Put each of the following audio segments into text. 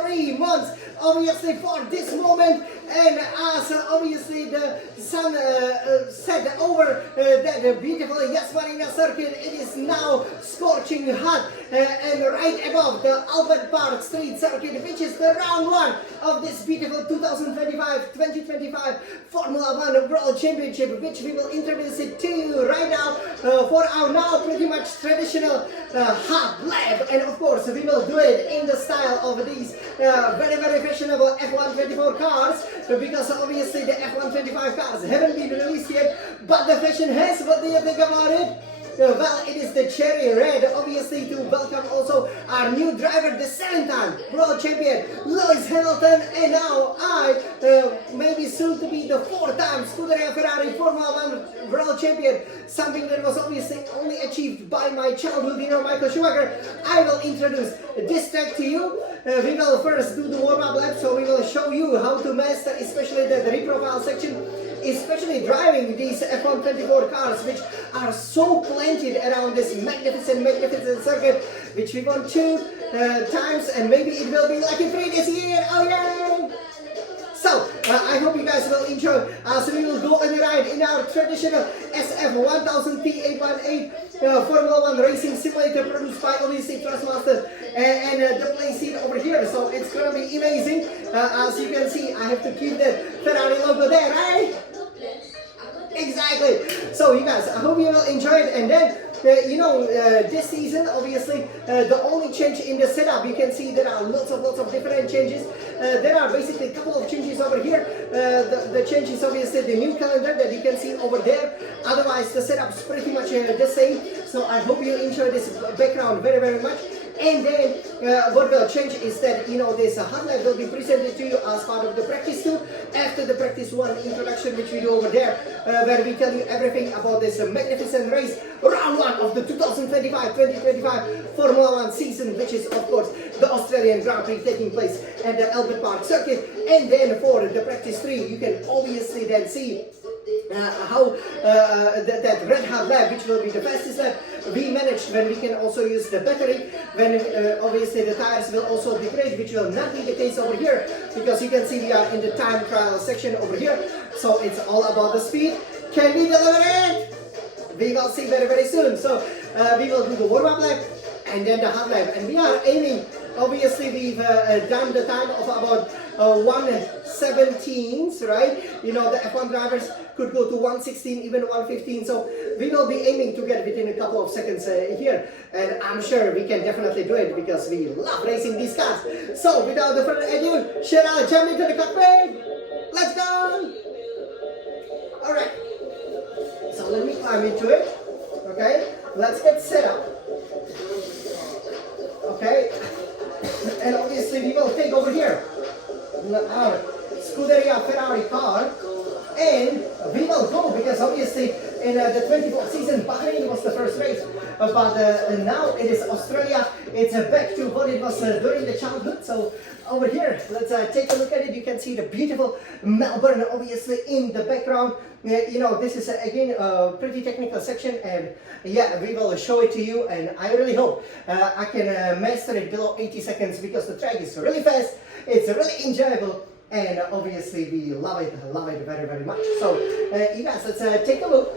3 months, obviously, for this moment. And as obviously the sun set over that beautiful Yas Marina circuit, it is now scorching hot and right above the Albert Park Street circuit, which is the round 1 of this beautiful 2025 Formula 1 World Championship, which we will introduce it to you right now for our now pretty much traditional hot lap. And of course, we will do it in the style of these very fashionable F124 cars, because obviously the F125 cars haven't been released yet, but the fashion has. What do you think about it? Well, it is the cherry red, obviously, to welcome also our new driver, the 7-time world champion, Lewis Hamilton, and now maybe soon to be the 4-time Scuderia Ferrari Formula 1 world champion, something that was obviously only achieved by my childhood hero, Michael Schumacher. I will introduce this track to you. We will first do the warm-up lap, so we will show you how to master, especially the reprofile section, especially driving these F124 cars, which are so planted around this magnificent circuit, which we won 2 times, and maybe it will be lucky 3 this year. Oh yeah! So, I hope you guys will enjoy. So we will go on a ride in our traditional SF1000T818 Formula 1 racing simulator produced by obviously Trustmaster and the play scene over here. So it's gonna be amazing. As you can see, I have to keep the Ferrari logo there, right? Exactly. So you guys, I hope you will enjoy it. And then this season, obviously, the only change in the setup, you can see there are lots of different changes. There are basically a couple of changes over here. The change is obviously the new calendar that you can see over there. Otherwise, the setup is pretty much the same. So I hope you enjoy this background very much. And then what will change is that this hot lap will be presented to you as part of the practice 2 after the practice 1 introduction, which we do over there, where we tell you everything about this magnificent race, round 1 of the 2025 Formula 1 season, which is of course the Australian Grand Prix taking place at the Albert Park circuit. And then for the practice 3, you can obviously then see how that red hot lap, which will be the fastest lap, we managed when we can also use the battery, when obviously the tires will also degrade, which will not be the case over here, because you can see we are in the time trial section over here. So it's all about the speed. Can we deliver it? We will see very soon. So we will do the warm-up lap and then the hot lap, and we are aiming, obviously we've done the time of about 1:17, right? The F1 drivers could go to 1:16, even 1:15, so we will be aiming to get within a couple of seconds here, and I'm sure we can definitely do it because we love racing these cars. So without further ado, shall I jump into the cockpit? Let's go! Alright, so let me climb into it. Okay, let's get set up. Okay, and obviously we will take over here our Scuderia Ferrari car, and we will go, because obviously in the 24th season Bahrain was the first race, but now it is Australia. It's back to what it was during the childhood. So over here, let's take a look at it. You can see the beautiful Melbourne obviously in the background. This is again a pretty technical section, and yeah, we will show it to you, and I really hope I can master it below 80 seconds, because the track is really fast, it's really enjoyable, and obviously we love it very much. So you guys, let's take a look.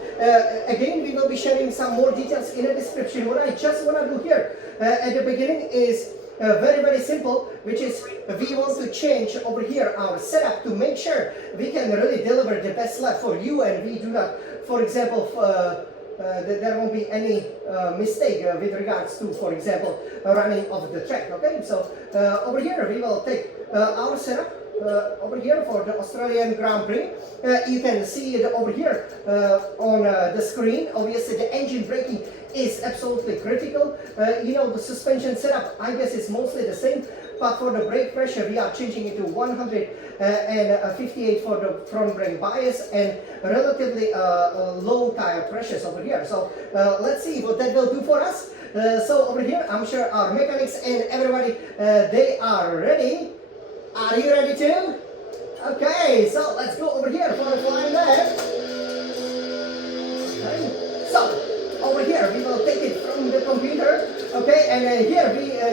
Again, we will be sharing some more details in the description. What I just want to do here at the beginning is very simple, which is we want to change over here our setup to make sure we can really deliver the best lap for you, and we do not, for example, there won't be any mistake with regards to, for example, running of the track. Okay, so over here we will take our setup over here for the Australian Grand Prix. You can see it over here on the screen. Obviously the engine braking is absolutely critical. The suspension setup, I guess, is mostly the same, but for the brake pressure we are changing it to 158 for the front brake bias, and relatively low tire pressures over here. So let's see what that will do for us. So over here, I'm sure our mechanics and everybody, they are ready. Are you ready too? Okay, so let's go over here for a flying lap. Okay. So over here we will take it from the computer. Okay, and here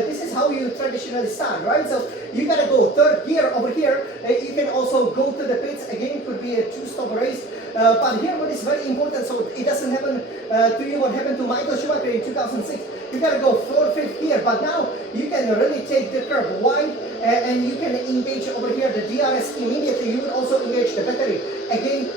this is how you traditionally start, right? So you gotta go third gear over here. You can also go to the pits. Again, it could be a two-stop race. But here what is very important, so it doesn't happen to you what happened to Michael Schumacher in 2006. You gotta go fourth, fifth gear, but now you can really take the curb wide and you can engage over here the DRS immediately. You would also engage the battery. Again,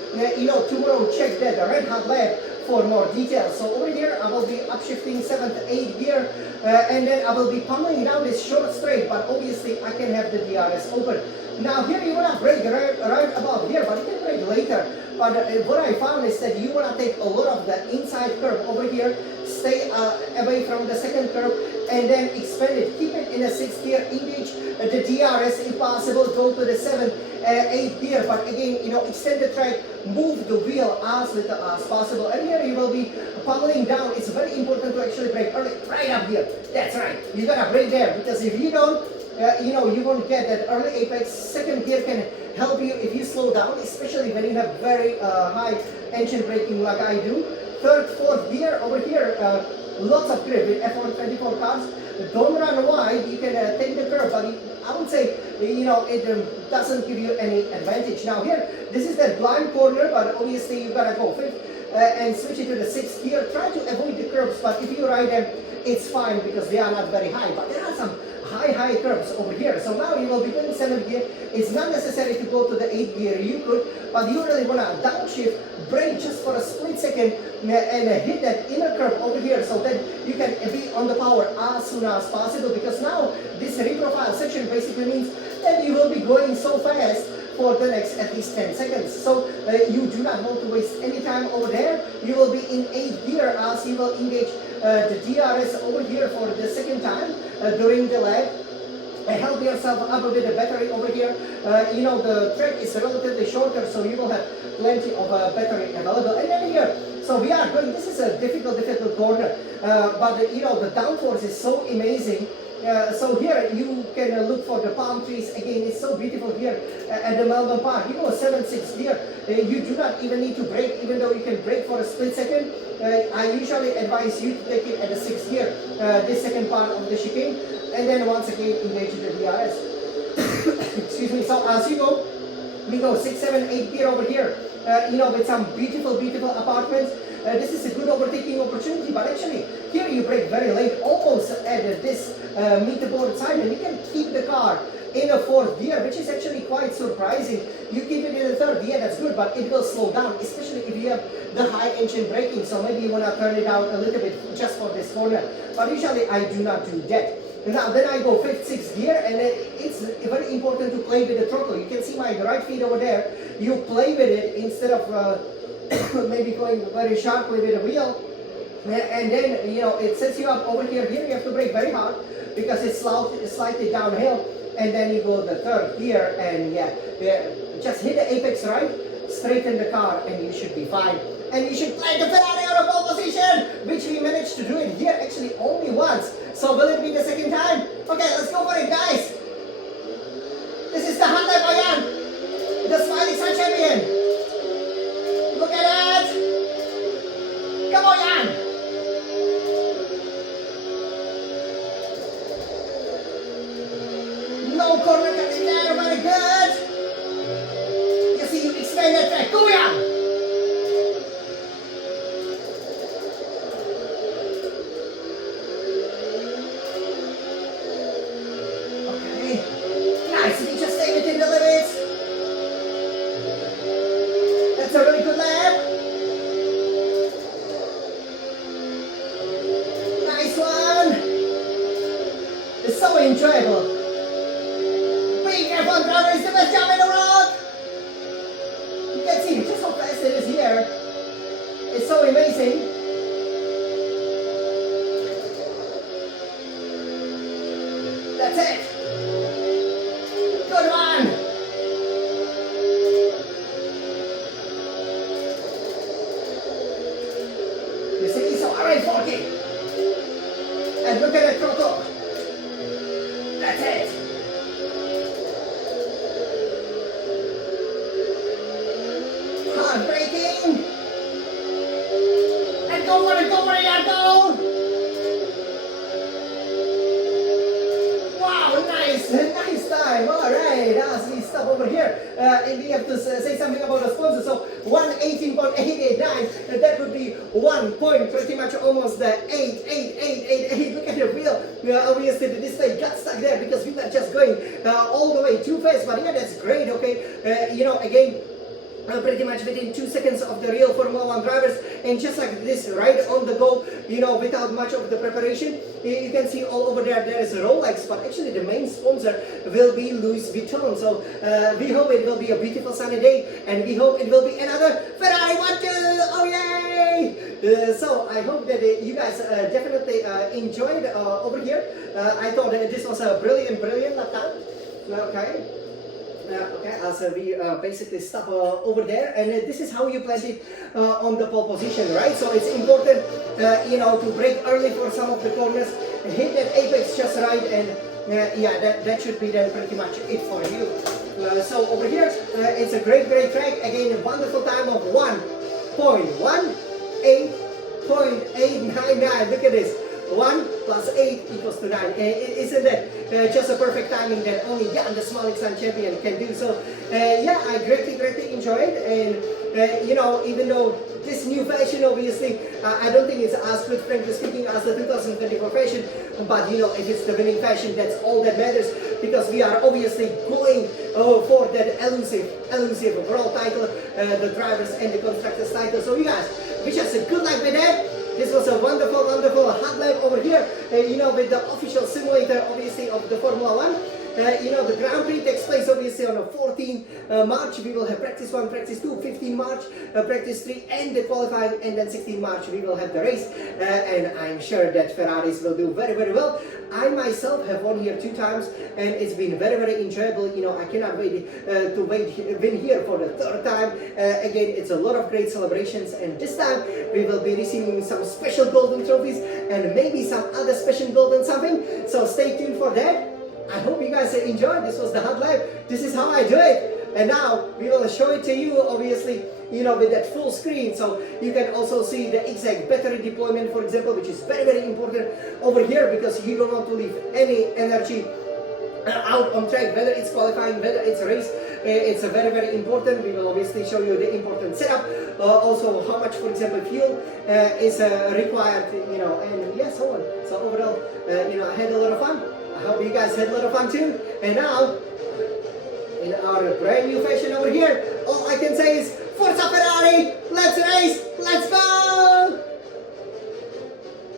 tomorrow check that Red Hot Lab for more details. So over here I will be upshifting 7th, 8th gear and then I will be pummeling down this short straight, but obviously I can have the DRS open. Now here you want to brake right about here, but you can brake later. But what I found is that you want to take a lot of the inside curve over here, stay away from the second curve, and then expand it. Keep it in a 6th gear, engage the DRS if possible, go to the 7th, 8th gear. But again, extend the track, move the wheel as little as possible. And here you will be pummeling down. It's very important to actually brake early, right up here. That's right. You got to brake there, because if you don't, you won't get that early apex. Second gear can help you if you slow down, especially when you have very high engine braking like I do. Third, fourth gear over here, lots of grip with F124 cars. Don't run wide. You can take the curve, but I would say it doesn't give you any advantage. Now here, this is the blind corner, but obviously you gotta go fifth and switch it to the 6th gear. Try to avoid the curves, but if you ride them, it's fine because they are not very high. But there are some high curves over here. So now you will be in 7th gear. It's not necessary to go to the 8th gear. You could, but you really want to downshift, brake just for a split second and hit that inner curve over here so that you can be on the power as soon as possible, because now this reprofile section basically means that you will be going so fast for the next at least 10 seconds. So you do not want to waste any time over there. You will be in 8th gear as you will engage the DRS over here for the second time during the lap. Help yourself up with the battery over here. The track is relatively shorter, so you will have plenty of battery available. And then here, so we are going, this is a difficult corner, but the downforce is so amazing. So here you can look for the palm trees. Again, it's so beautiful here at the Melbourne Park. 7/6 gear. You do not even need to brake, even though you can brake for a split second. I usually advise you to take it at the 6th gear, this second part of the chicane, and then once again engage the DRS. Excuse me. So as you go, we go 6, 7, 8 gear over here. With some beautiful apartments. This is a good overtaking opportunity, but actually here you brake very late, almost at this meterboard side, and you can keep the car in a 4th gear, which is actually quite surprising. You keep it in the 3rd gear, that's good, but it will slow down, especially if you have the high engine braking. So maybe you want to turn it down a little bit just for this corner, but usually I do not do that. Now then I go 5th, 6th gear, and it's very important to play with the throttle. You can see my right feet over there. You play with it instead of maybe going very sharply with the wheel, and then it sets you up over here. Here you have to brake very hard because it's slightly downhill, and then you go the 3rd gear, and just hit the apex right, straighten the car, and you should be fine. And you should play the Ferrari out of pole position, which we managed to do it here actually only once. So will it be the second time? Okay, let's go for it, guys. This is the Hyundai Bayan, the Smiling Sun champion. Look at that! Come on, Jan! No corner cut in there, very good! You see, you expand that track. Go, Jan! Okay. Nice, you just stay within the limits. That's a really good lap. Nice one. It's so enjoyable. Being F1 driver is the best job in the world. You can see just how fast it is here. It's so amazing. That's it. Good one. You see, so RA40. And look at the throttle. That's it. Hard braking. And go for it, and go. Wow, nice time. over here, if we have to say something about the sponsor, so 118.889, that would be 1 point, pretty much almost the 88888. Look at the wheel. Obviously the display got stuck there because we were just going all the way too fast, but yeah, that's great, okay. You know, again, pretty much within 2 seconds of the real Formula 1 drivers, and just like this, right on the go, you know, without much of the preparation. You can see all over there is Rolex, but actually the main sponsor will be Louis Vuitton. So we hope it will be a beautiful sunny day, and we hope it will be another Ferrari 1-2. Oh yay! So I hope that you guys definitely enjoyed over here. I thought this was a brilliant lap time. Okay. Okay, so we basically stop over there, and this is how you plant it on the pole position, right? So it's important, you know, to brake early for some of the corners, hit that apex just right, and yeah, that should be then pretty much it for you. So over here, it's a great track. Again, a wonderful time of 1.18.899. Look at this. 1 plus 8 equals to 9. Isn't that just a perfect timing that only Jan, the small X champion, can do? So yeah, I greatly enjoyed, and you know, even though this new fashion, obviously, I don't think it's as good, frankly speaking, as the 2024 fashion, but you know, if it's the winning fashion, that's all that matters, because we are obviously going for that elusive world title, the drivers and the constructors title. So you guys, wish us a good luck with that. This was a wonderful hot lap over here, you know, with the official simulator, obviously, of the Formula 1. You know, the Grand Prix takes place obviously on the 14th March. We will have practice 1, practice 2, 15 March, practice 3, and the qualifying, and then 16 March we will have the race. And I'm sure that Ferraris will do very well. I myself have won here 2 times, and it's been very enjoyable. You know, I cannot wait to win here for the 3rd time. Again, it's a lot of great celebrations, and this time we will be receiving some special golden trophies and maybe some other special golden something. So stay tuned for that. I hope you guys enjoyed. This was the hot lap. This is how I do it. And now we will show it to you, obviously, you know, with that full screen. So you can also see the exact battery deployment, for example, which is very important over here, because you don't want to leave any energy out on track, whether it's qualifying, whether it's a race. It's very important. We will obviously show you the important setup, also how much, for example, fuel is required, you know, and yeah, so on. So overall, you know, I had a lot of fun. I hope you guys had a lot of fun too. And now, in our brand new fashion over here, all I can say is FORZA FERRARI!